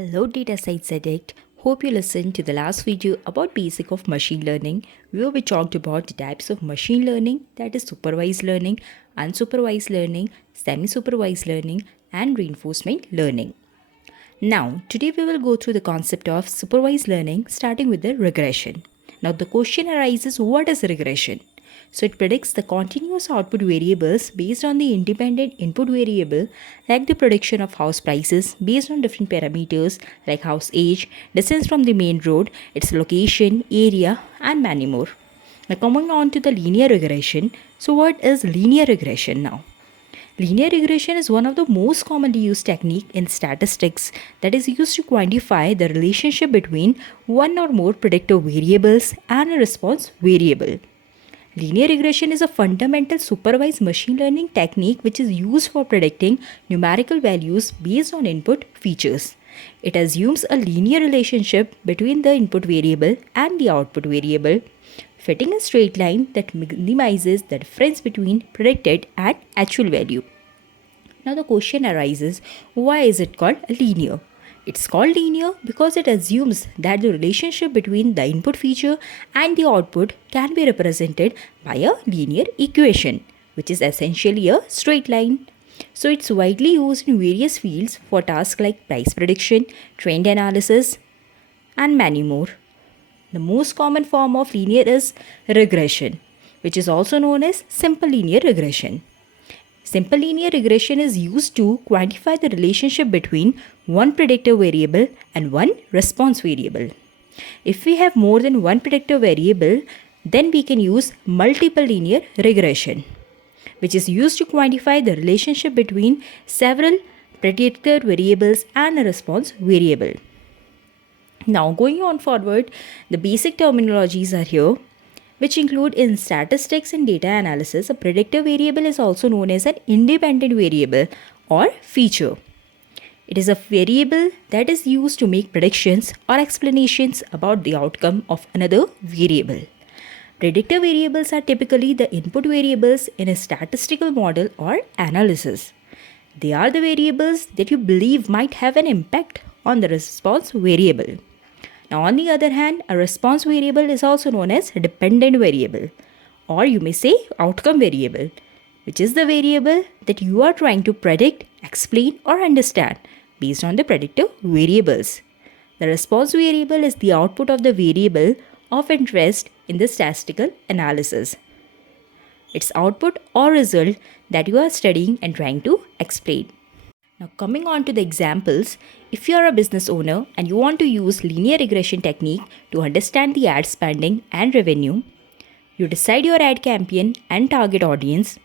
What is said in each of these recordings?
Hello data science addict. Hope you listened to the last video about basic of machine learning where we talked about the types of machine learning, that is supervised learning, unsupervised learning, semi-supervised learning and reinforcement learning. Now today we will go through the concept of supervised learning starting with the regression. Now the question arises, what is regression? So it predicts the continuous output variables based on the independent input variable like the prediction of house prices based on different parameters like house age, distance from the main road, its location, area and many more. Now coming on to the linear regression. So what is linear regression now? Linear regression is one of the most commonly used technique in statistics that is used to quantify the relationship between one or more predictive variables and a response variable. Linear regression is a fundamental supervised machine learning technique which is used for predicting numerical values based on input features. It assumes a linear relationship between the input variable and the output variable, fitting a straight line that minimizes the difference between predicted and actual value. Now the question arises, why is it called linear? It's called linear because it assumes that the relationship between the input feature and the output can be represented by a linear equation, which is essentially a straight line. So it's widely used in various fields for tasks like price prediction, trend analysis, and many more. The most common form of linear is regression, which is also known as simple linear regression. Simple linear regression is used to quantify the relationship between one predictor variable and one response variable. If we have more than one predictor variable, then we can use multiple linear regression, which is used to quantify the relationship between several predictor variables and a response variable. Now going on forward, the basic terminologies are here, which include in statistics and data analysis, a predictor variable is also known as an independent variable or feature. It is a variable that is used to make predictions or explanations about the outcome of another variable. Predictor variables are typically the input variables in a statistical model or analysis. They are the variables that you believe might have an impact on the response variable. Now, on the other hand, a response variable is also known as a dependent variable, or you may say outcome variable, which is the variable that you are trying to predict, explain, or understand based on the predictive variables. The response variable is the output of the variable of interest in the statistical analysis. Its output or result that you are studying and trying to explain. Now coming on to the examples, if you are a business owner and you want to use linear regression technique to understand the ad spending and revenue, you decide your ad campaign and target audience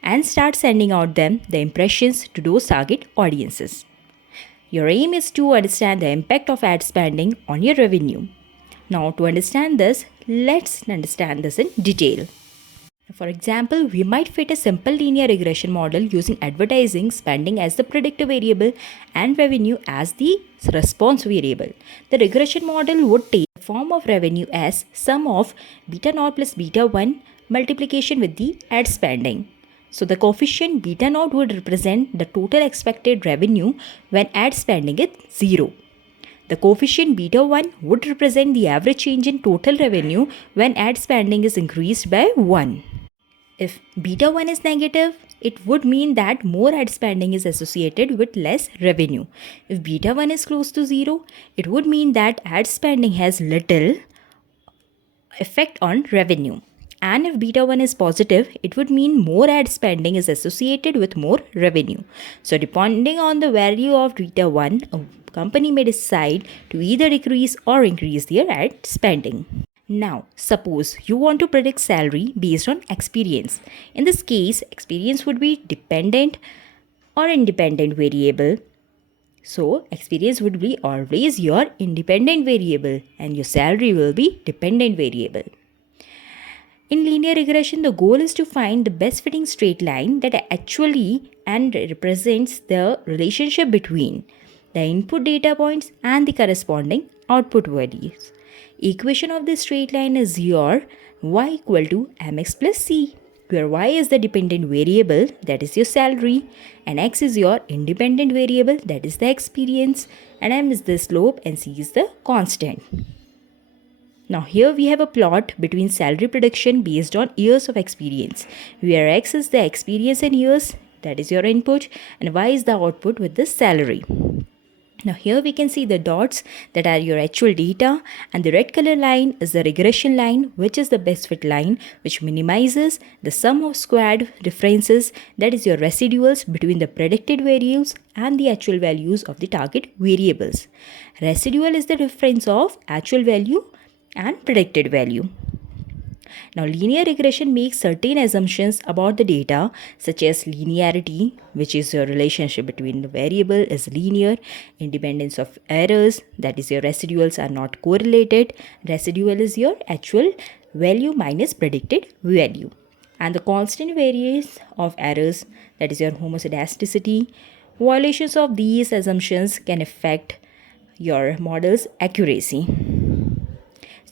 and start sending out them the impressions to those target audiences. Your aim is to understand the impact of ad spending on your revenue. Now to understand this, let's understand this in detail. For example, we might fit a simple linear regression model using advertising spending as the predictor variable and revenue as the response variable. The regression model would take the form of revenue as sum of beta naught plus beta 1 multiplication with the ad spending. So the coefficient beta naught would represent the total expected revenue when ad spending is 0. The coefficient beta 1 would represent the average change in total revenue when ad spending is increased by 1. If beta 1 is negative, it would mean that more ad spending is associated with less revenue. If beta 1 is close to 0, it would mean that ad spending has little effect on revenue. And if beta 1 is positive, it would mean more ad spending is associated with more revenue. So depending on the value of beta 1, a company may decide to either decrease or increase their ad spending. Now, suppose you want to predict salary based on experience. In this case, experience would be dependent or independent variable. So, experience would be always your independent variable and your salary will be dependent variable. In linear regression, the goal is to find the best fitting straight line that actually and represents the relationship between the input data points and the corresponding output values. Equation of this straight line is your y equal to mx plus c. where y is the dependent variable, that is your salary, and x is your independent variable, that is the experience, and m is the slope and c is the constant. Now here we have a plot between salary prediction based on years of experience, where x is the experience in years, that is your input, and y is the output with the salary. Now here we can see the dots that are your actual data, and the red color line is the regression line, which is the best fit line, which minimizes the sum of squared differences, that is your residuals between the predicted values and the actual values of the target variables. Residual is the difference of actual value and predicted value. Now, linear regression makes certain assumptions about the data, such as linearity, which is your relationship between the variable is linear, independence of errors, that is your residuals are not correlated, residual is your actual value minus predicted value, and the constant variance of errors, that is your homoscedasticity. Violations of these assumptions can affect your model's accuracy.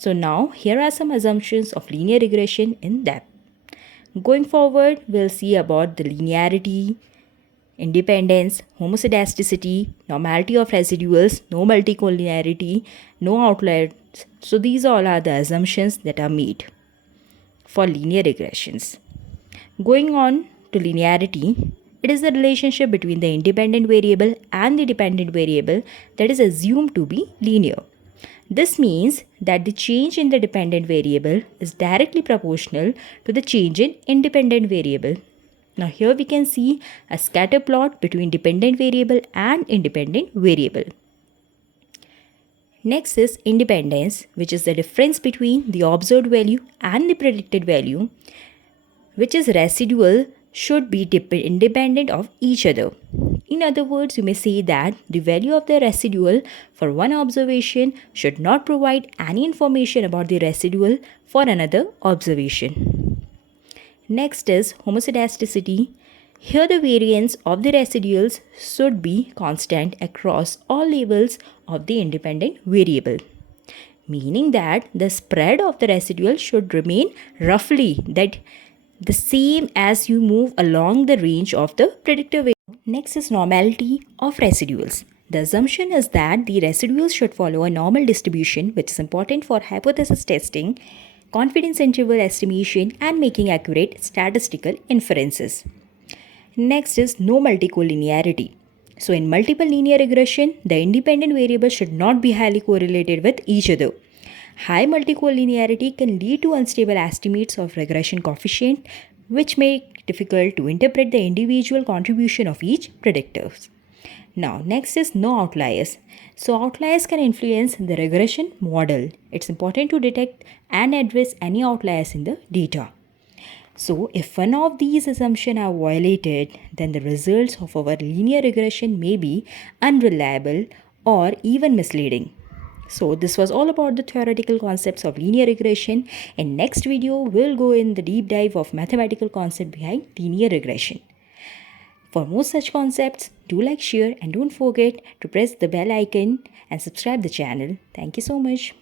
So now here are some assumptions of linear regression in depth. Going forward, we'll see about the linearity, independence, homoscedasticity, normality of residuals, no multicollinearity, no outliers. So these all are the assumptions that are made for linear regressions. Going on to linearity, it is the relationship between the independent variable and the dependent variable that is assumed to be linear. This means that the change in the dependent variable is directly proportional to the change in independent variable. Now here we can see a scatter plot between dependent variable and independent variable. Next is independence, which is the difference between the observed value and the predicted value, which is residual, should be independent of each other. In other words, you may say that the value of the residual for one observation should not provide any information about the residual for another observation. Next is homoscedasticity. Here the variance of the residuals should be constant across all levels of the independent variable, meaning that the spread of the residual should remain roughly the same as you move along the range of the predictive variable. Next is normality of residuals. The assumption is that the residuals should follow a normal distribution, which is important for hypothesis testing, confidence interval estimation, and making accurate statistical inferences. Next is no multicollinearity. So in multiple linear regression, the independent variables should not be highly correlated with each other. High multicollinearity can lead to unstable estimates of regression coefficient, which make it difficult to interpret the individual contribution of each predictor. Now, next is no outliers. So, outliers can influence the regression model. It's important to detect and address any outliers in the data. So, if one of these assumptions are violated, then the results of our linear regression may be unreliable or even misleading. So this was all about the theoretical concepts of linear regression. In next video, we'll go in the deep dive of mathematical concept behind linear regression. For more such concepts, do like, share, and don't forget to press the bell icon and subscribe the channel. Thank you so much.